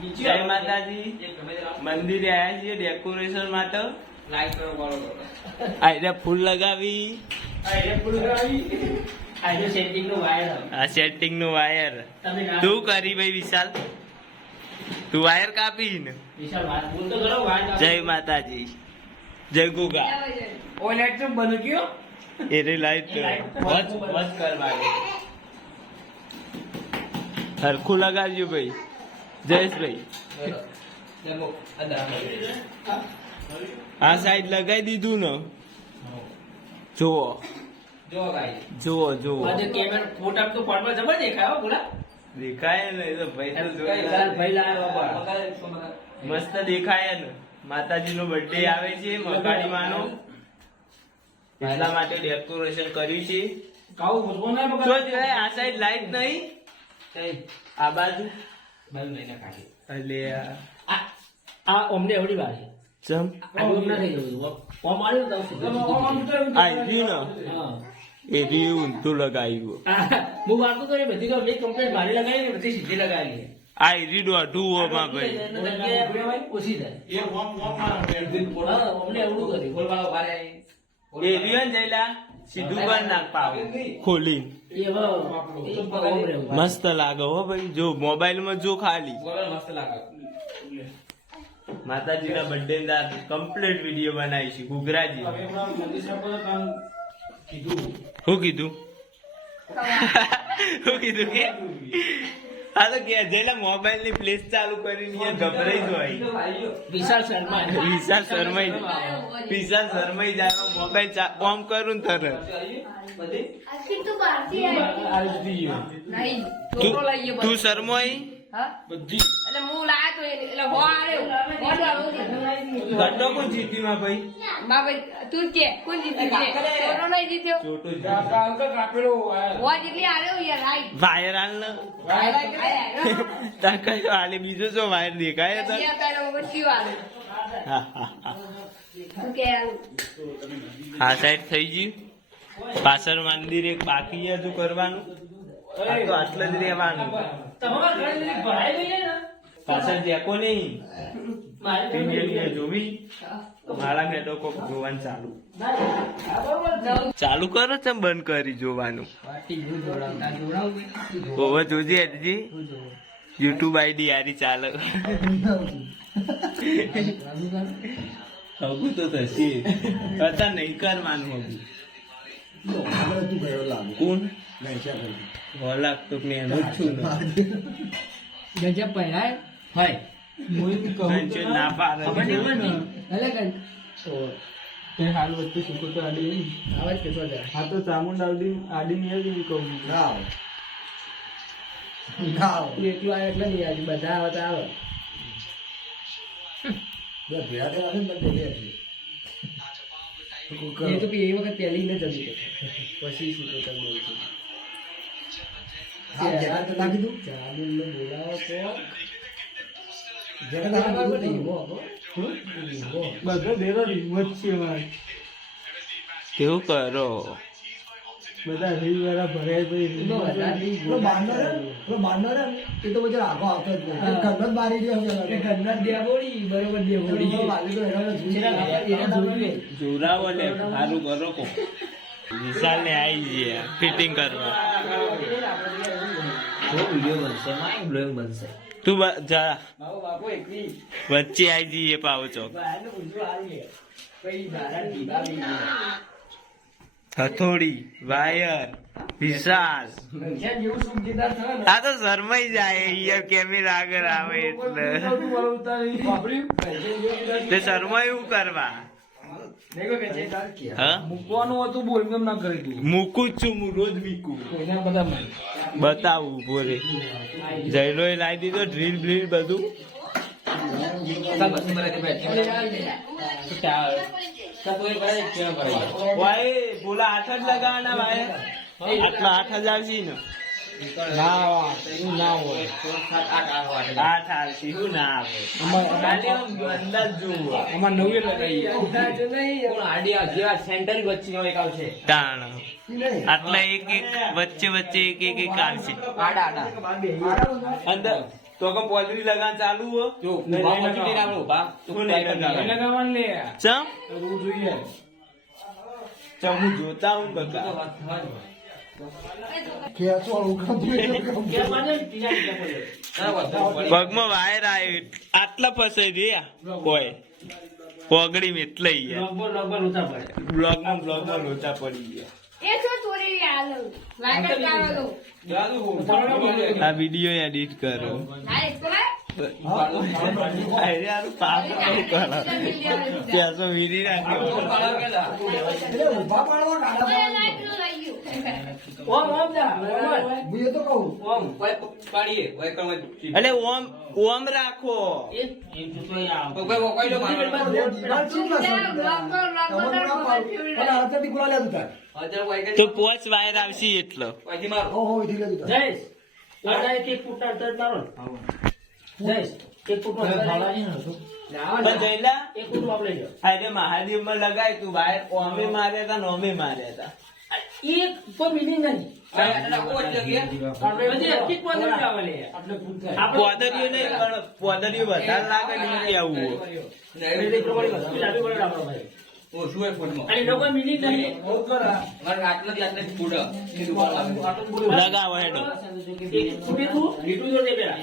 જય માતાજી. મંદિરે આવ્યા છીએ ડેકોરેશન માટે. લાઈક કરો, ફોલો કરો. આઈને ફૂલ લગાવી. સેટિંગ નો વાયર. આ સેટિંગ નું વાયર તું કરી ભાઈ વિશાલ. તું વાયર કાપી ને. વિશાલ વાત બોલ તો કરો. વાયર જય માતાજી. જય ગુગા. ઓ લાઈટ તો બંધ ગયો. એરે લાઈટ વચ કરવાની. હરખું લગાવજો ભાઈ. જયેશભાઈ ડેમો અદા. આ સાઈડ લગાવી દીધું ને. જુઓ જો ગાઈસ. જુઓ આજે કેમેરા ફોટા તો ફોટમાં જબર દેખાય હો બોલા. દેખાય ને એ તો ભાઈ તો ભાઈ લાવ્યો બાબા. મસ્ત દેખાય ને. માતાજી નો બર્થડે આવે છે મકાડી માનો, એટલા માટે ડેકોરેશન કર્યું છે. કાઉ બોલવો ના જો બગા. જોય આ સાઈડ લાઈટ નહીં. કઈ આ બાજુ બંધ લઈને કાઢી. એટલે આ ઓમને એવડી વાર છે. ચમ આ ઓમ ના થઈ ગયું. ઓમ આવ્યો તો આ રહ્યું ને હા. એ રહ્યું ઊંધું લગાવ્યું. હું વાતો કરી બધી તો મેં કમ્પ્લેટ મારી લગાવી ને બધી સીધી લગાવી. આ રીડો અઢુઓમાં ભાઈ. ઓછી થાય. અમને એવડું કર્યું. બોલવા બારે એ રહ્યું ને જયલા સીધું કર નાખ પાવ ખોલી. એ હવે ઓમ રહેવું. મસ્ત લાગે હો ભાઈ. જો મોબાઈલ માં જો ખાલી મસ્ત લાગે. માતાજી ના બર્થડે ના કમ્પ્લીટ વિડીયો બનાવી છે ગુગરાજી. શું કીધું શું કીધું કે હાલો કે જેલા મોબાઈલ ની પ્લેસ ચાલુ કરીને ગભરાઈ જાય. વિશાલ શર્મા. વિશાલ શર્માઈ જાય. મોબાઈલ ઓમ કરું ને તરત. તું શર્માઈ ગड्ढो કોણ જીતી માં ભાઈ? ચોટો વાયર હાલ ને કયો હાલે બીજો જો વાયર દેખાય તો. હા સાઈડ થઈ ગયું. પાછળ મંદિર એક બાકી છે હજુ કરવાનું. આ તો આટલે જ રહેવાનું. પાછળ દેખો નહીં. જોવી મારા મેડો કોક જોવાનું ચાલુ કરો છે બંધ કરી જોવાનું. હવે જોજે હજી યુટ્યુબ આઈડી યારી ચાલે. હગું તો થશે અત્યારે નહીં કરવાનું. હગું કોણ લાગતો એનો જ છું ગજબ પહેરાય હોય. ના પાડે. હાલ વચ્ચે સુકો તો આડી આવાજ કેતો છે. હા તો ચામુંડ આડી નહીં કહું ના એટલું આવે એટલે નહીં આવે. બધા આવે તો આવે. એ તો એ વખત પહેલી ને જમી પછી શું તો તમે બધા ભેગો હિંમત છે ભાઈ. કેવું કરો બધા રીલ વાળા ભરાય તો એ તો બધું આગો આવતો જ નહીં. જોરાવો ને સારું કરો કો. વિશાલ ને આવી જઈએ ફિટિંગ કરવા. તું જા વચ્ચે આવી જઈએ પાવો ચોક. હથોડી વાયર વિશાલ. આ તો શરમાઈ જાય યાર કેમેરા આગળ આવે એટલે. તે શરમા એવું કરવા મૂકવાનું હતું બોલ કેમ ના કરી તું? મૂકું જ છું હું રોજ મીકું. બતાવું બોરે જયલો એ લાવી દીધો ડ્રીલ બ્રીલ બધું. બોલા 8 જ લગાવવાના ભાઈ. આટલા 8 જ આવશે ને. ના હોય 8 આવશે શું ના આવે. અંદાજ જોવો આમાં નવે લગાવી તાણ આટલા એક એક વચ્ચે વચ્ચે એક એક આવશે. અંદર તો કે પોદરી લગાન ચાલુ હો જો ઉભા પછી લઈને આપણે ઉભા તો હું try નહીં કરી લગાવું. લઈએ. લગાવવાનું લે ચમ કરવું જોઈએ ચમ હું જોતા હું બકા ખેંચવાનું કામ કે માને ત્રીજા બીજા બોલે ના, વધુ પડી. પગમાં વાયર આવ્યો આટલા ફસાઈ રહ્યા કોઈ પોગડી માં એટલે યાર લગભગ ઉતા પડે બ્લોગમાં લોચા પડી ગયા એ શું ચોરી આલો લાઈટ કાઢો દો દાદુ, ઉપાડો બોલે. આ વિડિયો એડિટ કરો ના એક તો અરે યાર પાપ નહીં કરો ત્યાં તો વીરી નાખ્યો ઉપાડો પેલા. ઉભા પાડવા ઓય લાઈટ નું લઈ ગયું ઓમ ઓમ જા ઓમ હું એ તો કહું ઓમ ઓય પાડીએ, ઓય કરવા. એટલે ઓમ ઓમ રાખો એ તો તો યાર તો કોઈ વોકાઈ લો મારો. અત્યારે ઓય કરી. તો પોચ વાયર આવશે એટલો પછી મારો. જયેશ લાડા એક ફૂટના તર મારો જયેશ એક ફૂટનો તો જયલા એક ફૂટ વાપ લઈ જાઓ અરે મહાદેવ માં લગાય તું વાયર ઓમે માર્યા હતા નોમે માર્યા હતા એક કોઈ મિનિંગ નહીં એટલે કોઈ જગ્યા. બધી એક એક પોદરી આવે લે આપણે ફૂટ થાય પોદરીઓ નહીં પણ પોદરીઓ વધારે લાગે નહીં આવું હોય. એટલે પ્રમાણે બસ લાવી પડે આપણો ભાઈ ઓ, શું એ ફોનમાં? અને લોકો મિનિંગ નહીં મારે આટલાથી આટલે જ ફૂટ. એ દુકાન આવે. લગાવો હેડો એક ફૂટે તું લીટું જોડે પેલા